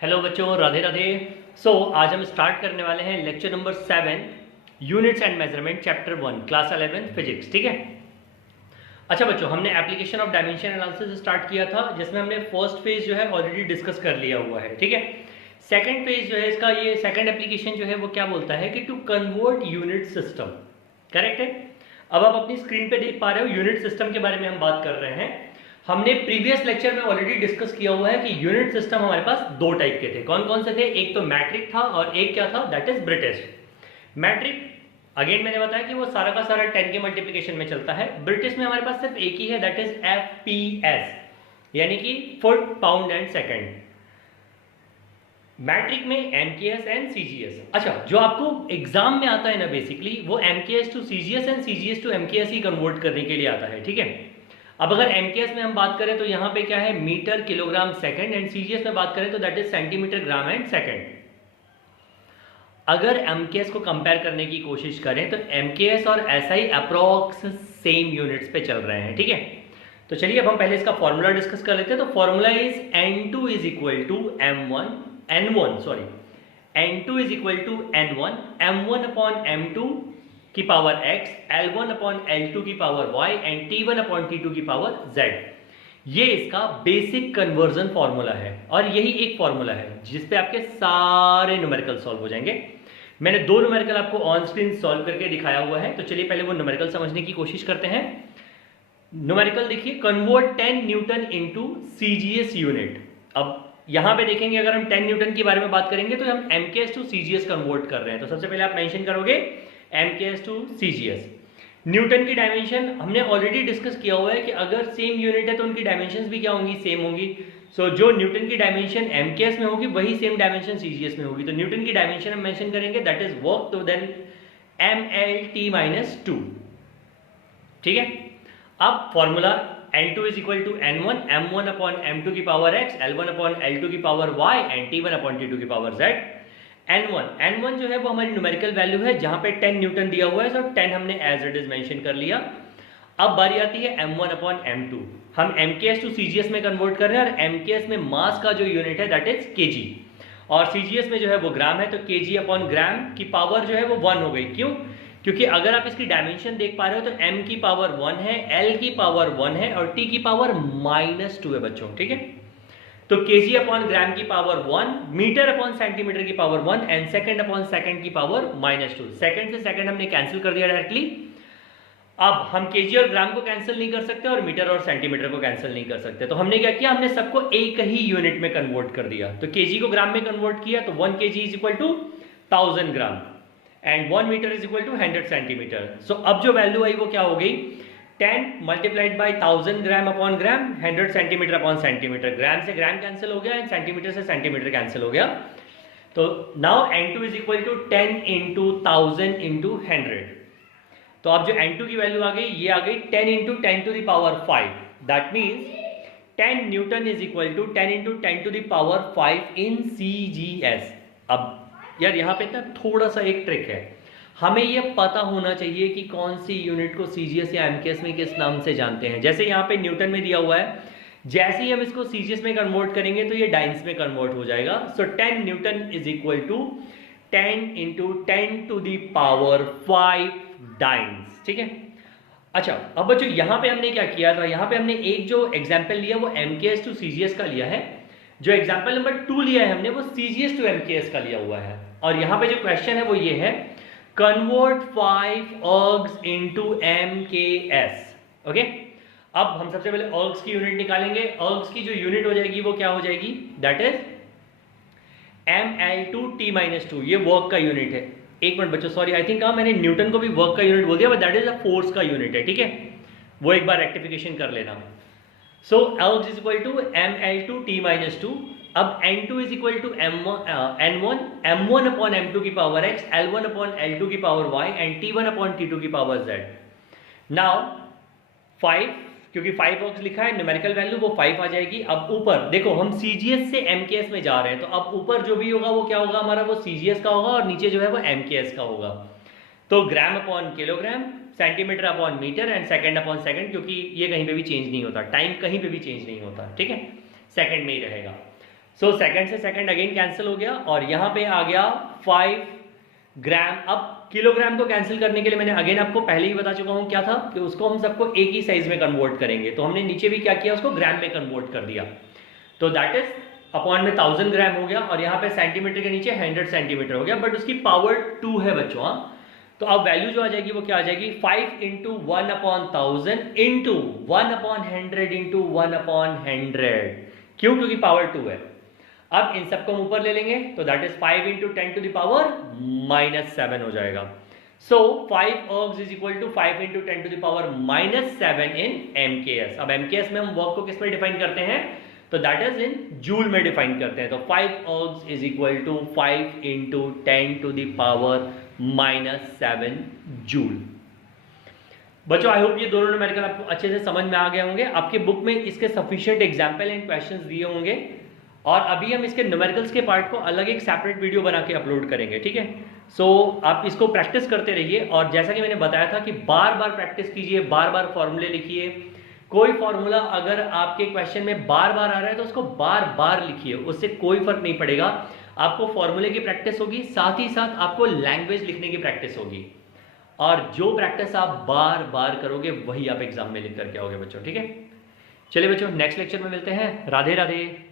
Hello बच्चों, राधे राधे। आज हम स्टार्ट करने वाले हैं lecture number 7 units and measurement chapter 1 class 11 physics. ठीक है। अच्छा बच्चों, हमने application of dimension analysis start किया था जिसमें हमने फर्स्ट फेज जो है ऑलरेडी डिस्कस कर लिया हुआ है। ठीक है। सेकंड फेज जो है इसका, ये सेकंड एप्लीकेशन जो है वो क्या बोलता है कि to convert unit system. Correct है। अब आप अपनी स्क्रीन पे देख पा रहे हो यूनिट सिस्टम के बारे में हम बात कर रहे हैं। हमने प्रीवियस लेक्चर में ऑलरेडी डिस्कस किया हुआ है कि यूनिट सिस्टम हमारे पास दो टाइप के थे। कौन कौन से थे? एक तो मैट्रिक था और एक क्या था, that is British. Metric again मैंने बताया कि वो सारा का सारा 10 के मल्टीप्लिकेशन में चलता है। ब्रिटिश में हमारे पास सिर्फ एक ही है, दैट इज FPS, यानी कि foot pound and second. Metric में MKS एंड CGS। अच्छा, जो आपको एग्जाम में आता है ना बेसिकली, वो MKS to CGS and CGS to MKS ही कन्वर्ट करने के लिए आता है। ठीक है। अब अगर MKS में हम बात करें तो यहाँ पे क्या है, metre kilogram second, and CGS में बात करें तो that is centimetre gram and second. अगर MKS को कंपेयर करने की कोशिश करें तो MKS और SI अप्रोक्स सेम यूनिट्स पे चल रहे हैं। ठीक है। तो चलिए अब हम पहले इसका फॉर्मूला डिस्कस कर लेते हैं। तो formula is N2 is equal to N2 is equal to N1 M1 upon M2 की power x, L1 upon L2 की power y and T1 upon T2 की पावर z। ये इसका बेसिक कन्वर्जन फॉर्मूला है और यही एक फॉर्मूला है जिसपे आपके सारे न्यूमेरिकल सॉल्व हो जाएंगे। मैंने दो न्यूमेरिकल आपको ऑन स्क्रीन सॉल्व करके दिखाया हुआ है, तो चलिए पहले वो न्यूमेरिकल समझने की कोशिश करते हैं। न्यूमेरिकल देखिए, convert 10 Newton into CGS unit. अब यहां पे देखेंगे, अगर हम 10 न्यूटन के बारे में बात करेंगे तो हम MKS टू CGS कन्वर्ट कर रहे हैं। तो सबसे पहले आप मेंशन करोगे MKS टू CGS। न्यूटन की डायमेंशन हमने ऑलरेडी डिस्कस किया हुआ है कि अगर सेम यूनिट है तो उनकी डायमेंशंस भी क्या होंगी, सेम होंगी। सो जो न्यूटन की डायमेंशन MKS में होगी वही सेम डायमेंशन CGS में होगी। तो न्यूटन की डायमेंशन हम मेंशन करेंगे, दैट इज वर्क, तो देन MLT-2। ठीक है। अब formula N2 is equal to N1 M1 upon M2 की power x, L1 upon L2 की power y and T1 upon T2 की पावर z। N1 जो है वो हमारी न्यूमेरिकल वैल्यू है जहां पे 10 न्यूटन दिया हुआ है, सो 10 हमने एज इट इज मेंशन कर लिया। अब बारी आती है M1 अपॉन M2। हम MKS टू CGS में कन्वर्ट कर रहे हैं और MKS में मास का जो यूनिट है दैट इज kg और CGS में जो है वो ग्राम है, तो kg अपॉन ग्राम की पावर जो है वो 1 हो गई। क्यों? क्योंकि अगर आप इसकी डायमेंशन देख पा रहे हो तो m की पावर 1 है, l की पावर 1 है और t की पावर -2 है बच्चों। ठीक है। तो kg अपॉन ग्राम की पावर 1, मीटर अपॉन सेंटीमीटर की power 1 and second upon second की पावर -2। सेकंड से सेकंड हमने कैंसिल कर दिया डायरेक्टली। अब हम kg और ग्राम को कैंसिल नहीं कर सकते और मीटर और सेंटीमीटर को कैंसिल नहीं कर सकते, तो हमने क्या किया, हमने सबको एक ही यूनिट में कन्वर्ट कर दिया। तो kg को ग्राम में कन्वर्ट किया तो 1 kg is equal to 1000 gram and 1 metre is equal to 100 centimetre. So अब जो वैल्यू आई वो क्या हो गई, 10 multiplied by 1000 gram upon gram, 100 centimetre upon centimetre. Gram से ग्राम कैंसिल हो गया एंड सेंटीमीटर से सेंटीमीटर कैंसिल हो गया। तो now N2 is equal to 10 into 1000 into 100। तो अब जो N2 की वैल्यू आ गई, ये आ गई 10 into 10 to the power 5। That means 10 newton is equal to 10 into 10 to the power 5 in CGS। अब यार यहाँ पे ना थोड़ा सा एक ट्रिक है, हमें ये पता होना चाहिए कि कौन सी यूनिट को CGS या MKS में किस नाम से जानते हैं। जैसे यहाँ पे न्यूटन में दिया हुआ है, जैसे ही हम इसको CGS में कन्वर्ट करेंगे तो ये डाइन्स में कन्वर्ट हो जाएगा। So 10 newton is equal to 10 into 10 to the power 5 dynes. ठीक है। अच्छा, अब बच्चों यहाँ पे हमने क्या किया था, यहाँ पे हमने एक जो एग्जाम्पल लिया वो MKS टू CGS का लिया है। जो एग्जाम्पल नंबर 2 लिया है हमने वो CGS टू MKS का लिया हुआ है। और यहाँ पे जो क्वेश्चन है वो ये है, convert 5 ergs into MKS। Okay. अब हम सबसे पहले ergs की यूनिट निकालेंगे। ergs की जो यूनिट हो जाएगी वो क्या हो जाएगी, दैट इज ML2T-2। ये वर्क का यूनिट है। एक मिनट बच्चों, सॉरी, आई थिंक मैंने न्यूटन को भी वर्क का यूनिट बोल दिया, but that is a force का यूनिट है। ठीक है, वो एक बार रेक्टिफिकेशन कर लेना। So ergs is equal to ML2T-2। अब N2 is equal to N1 M1 upon M2 की power x, L1 upon L2 की power y and T1 upon T2 की पावर z। नाउ 5, क्योंकि 5 ergs लिखा है, न्यूमेरिकल वैल्यू वो 5 आ जाएगी। अब ऊपर देखो, हम CGS से MKS में जा रहे हैं, तो अब ऊपर जो भी होगा वो क्या होगा हमारा, वो CGS का होगा और नीचे जो है वो MKS का होगा। तो gram upon kilogram, centimetre upon metre and second upon second, क्योंकि ये कहीं पे भी चेंज नहीं होता, टाइम कहीं पे भी चेंज नहीं होता। ठीक है, सेकंड में ही रहेगा। सो सेकंड से सेकंड अगेन कैंसिल हो गया और यहां पे आ गया 5 ग्राम। अब किलोग्राम को कैंसिल करने के लिए मैंने अगेन आपको पहले ही बता चुका हूं क्या था कि उसको हम सबको एक ही साइज में कन्वर्ट करेंगे, तो हमने नीचे भी क्या किया, उसको ग्राम में कन्वर्ट कर दिया। तो दैट इज अपॉन में 1000 ग्राम हो गया और यहाँ पे सेंटीमीटर के नीचे 100 सेंटीमीटर हो गया, बट उसकी पावर 2 है बच्चों। हाँ, तो अब वैल्यू जो आ जाएगी वो क्या आ जाएगी, 5 इंटू 1/1000 इंटू 1/100 इंटू 1/100। क्यों? क्योंकि पावर 2 है। अब इन सबको हम ऊपर ले लेंगे तो that is 5 into 10 to the power -7 हो जाएगा। So 5 ergs is equal to 5 into 10 to the power -7 in MKS। अब MKS में हम वर्क को किस में डिफाइन करते हैं, तो दैट इज इन जूल में डिफाइन करते हैं। तो 5 ergs is equal to 5 into 10 to the power -7 joule. बच्चों आई होप ये दोनों न्यूमेरिकल आपको अच्छे से समझ में आ गए होंगे। आपके बुक में इसके सफिशिएंट एग्जाम्पल एंड क्वेश्चंस दिए होंगे और अभी हम इसके न्यूमेरिकल्स के पार्ट को अलग एक सेपरेट वीडियो बना के अपलोड करेंगे, ठीक है। सो आप इसको प्रैक्टिस करते रहिए और जैसा कि मैंने बताया था कि बार बार प्रैक्टिस कीजिए, बार बार फॉर्मूले लिखिए। कोई फॉर्मूला अगर आपके क्वेश्चन में बार बार आ रहा है तो उसको बार बार लिखिए, उससे कोई फर्क नहीं पड़ेगा। आपको फॉर्मूले की प्रैक्टिस होगी, साथ ही साथ आपको लैंग्वेज लिखने की प्रैक्टिस होगी और जो प्रैक्टिस आप बार बार करोगे वही आप एग्जाम में लिख करके आओगे बच्चों, ठीक है। चलिए बच्चों, नेक्स्ट लेक्चर में मिलते हैं। राधे राधे।